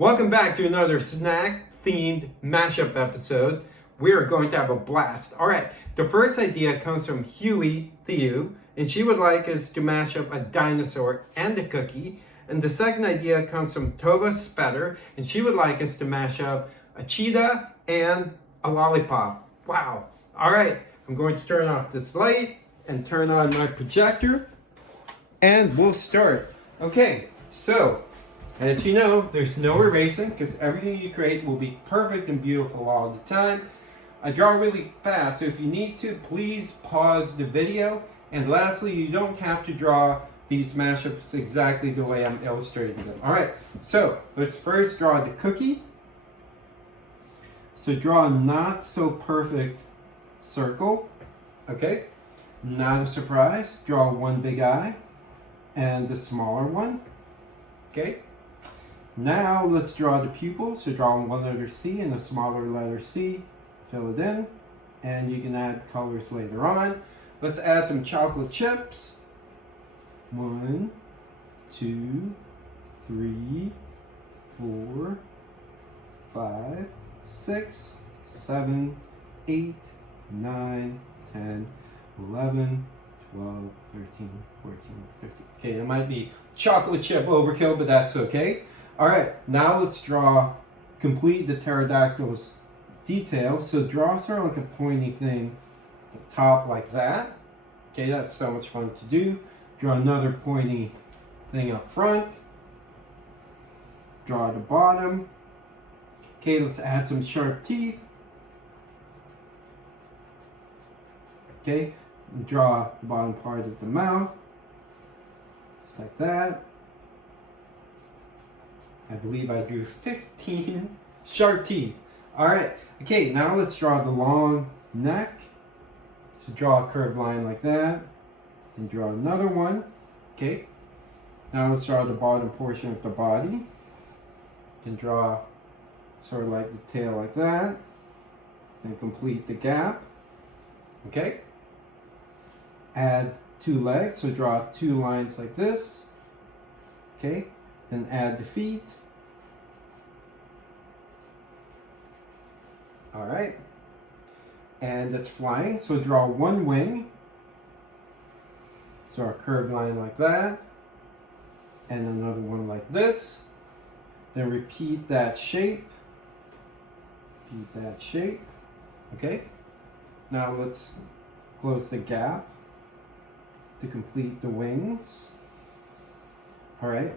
Welcome back to another snack-themed mashup episode. We are going to have a blast. All right, the first idea comes from Hieu, and she would like us to mash up a dinosaur and a cookie. And the second idea comes from Tova, Speter, and she would like us to mash up a cheetah and a lollipop. Wow. All right, I'm going to turn off this light and turn on my projector, and we'll start. Okay, so as you know, there's no erasing because everything you create will be perfect and beautiful all the time. I draw really fast, so if you need to, please pause the video. And lastly, you don't have to draw these mashups exactly the way I'm illustrating them. All right, so let's first draw the cookie. So draw a not so perfect circle. Okay, not a surprise. Draw one big eye and the smaller one. Okay. Now let's draw the pupil. So draw one letter C and a smaller letter C. Fill it in, and you can add colors later on. Let's add some chocolate chips. 1, 2, 3, 4, 5, 6, 7, 8, 9, 10, 11, 12, 13, 14, 15. Okay, it might be chocolate chip overkill, but that's okay. All right, now let's complete the pterodactyl's detail. So draw sort of like a pointy thing at the top like that. Okay, that's so much fun to do. Draw another pointy thing up front. Draw the bottom. Okay, let's add some sharp teeth. Okay, draw the bottom part of the mouth. Just like that. I believe I drew 15 sharp teeth. All right, okay, now let's draw the long neck. So draw a curved line like that, and draw another one. Okay, now let's draw the bottom portion of the body. And draw sort of like the tail like that, and complete the gap. Okay, add 2 legs, so draw 2 lines like this. Okay, then add the feet. All right, and it's flying, so draw 1 wing. So a curved line like that, and another one like this. Then repeat that shape. Repeat that shape. Okay, now let's close the gap to complete the wings. All right,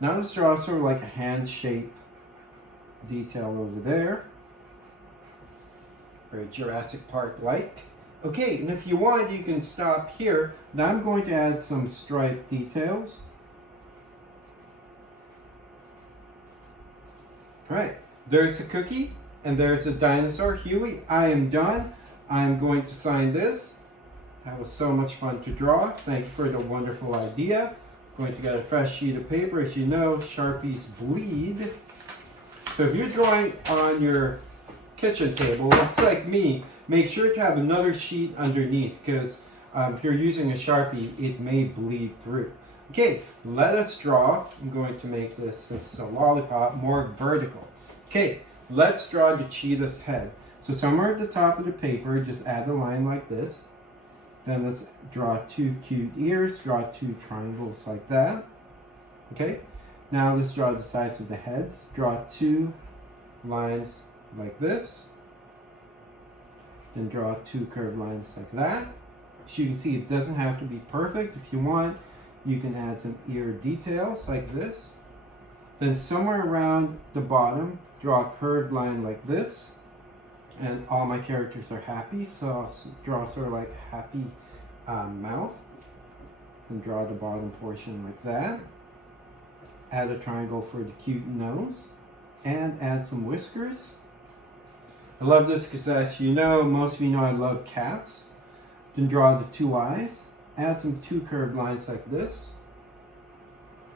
now let's draw sort of like a hand shape detail over there. Very Jurassic Park like. Okay, and if you want, you can stop here. Now I'm going to add some stripe details. All right, there's a cookie and there's a dinosaur. Huey, I am done. I'm going to sign this. That was so much fun to draw. Thank you for the wonderful idea. Going to get a fresh sheet of paper. As you know, Sharpies bleed. So if you're drawing on your kitchen table, it's like me, make sure to have another sheet underneath because if you're using a Sharpie, it may bleed through. Okay, let us draw. I'm going to make this a lollipop, more vertical. Okay, let's draw the cheetah's head. So somewhere at the top of the paper, just add a line like this. Then let's draw 2 cute ears, draw 2 triangles like that. Okay, now let's draw the sides of the heads. Draw 2 lines like this. Then draw 2 curved lines like that. As you can see, it doesn't have to be perfect. If you want, you can add some ear details like this. Then somewhere around the bottom, draw a curved line like this. And all my characters are happy, so I'll draw sort of like a happy mouth. And draw the bottom portion like that. Add a triangle for the cute nose. And add some whiskers. I love this because, as you know, most of you know I love cats. Then draw the 2 eyes. Add some 2 curved lines like this.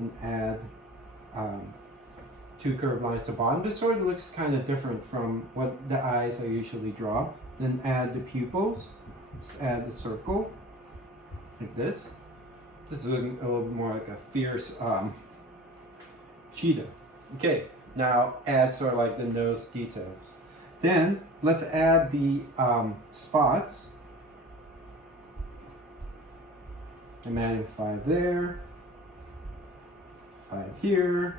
And add 2 curved lines at the bottom. This sort of looks kind of different from what the eyes I usually draw. Then add the pupils. Just add the circle. Like this. This is looking a little bit more like a fierce cheetah. Okay, Now add sort of like the nose details. Then let's add the spots. I'm adding 5 there, 5 here,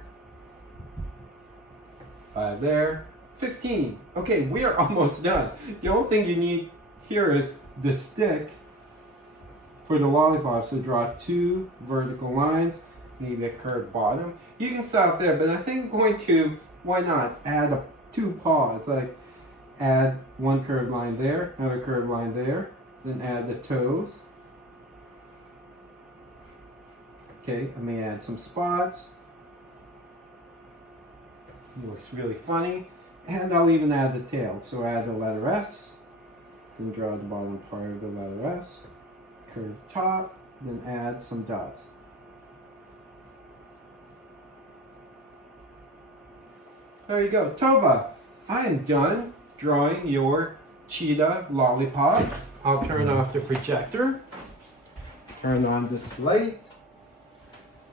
5 there, 15. Okay, we are almost done. The only thing you need here is the stick for the lollipop. So draw 2 vertical lines, maybe a curved bottom. You can stop there, but I think I'm going to, why not, add 2 paws. Like add 1 curved line there, another curved line there, then add the toes. Okay, I may add some spots. It looks really funny. And I'll even add the tail. So add the letter S, then draw the bottom part of the letter S, curve top, then add some dots. There you go, Tova. I am done drawing your cheetah lollipop. I'll turn off the projector, turn on this light.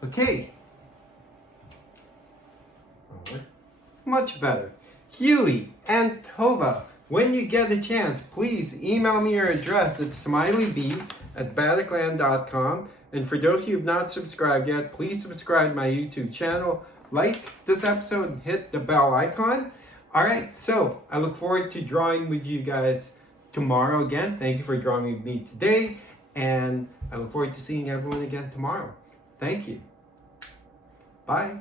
Okay. Much better. Hieu and Tova, when you get a chance, please email me your address at smileyb@badicland.com. And for those of you who have not subscribed yet, please subscribe to my YouTube channel, like this episode, and hit the bell icon. All right, so I look forward to drawing with you guys tomorrow again. Thank you for drawing with me today, and I look forward to seeing everyone again tomorrow. Thank you. Bye.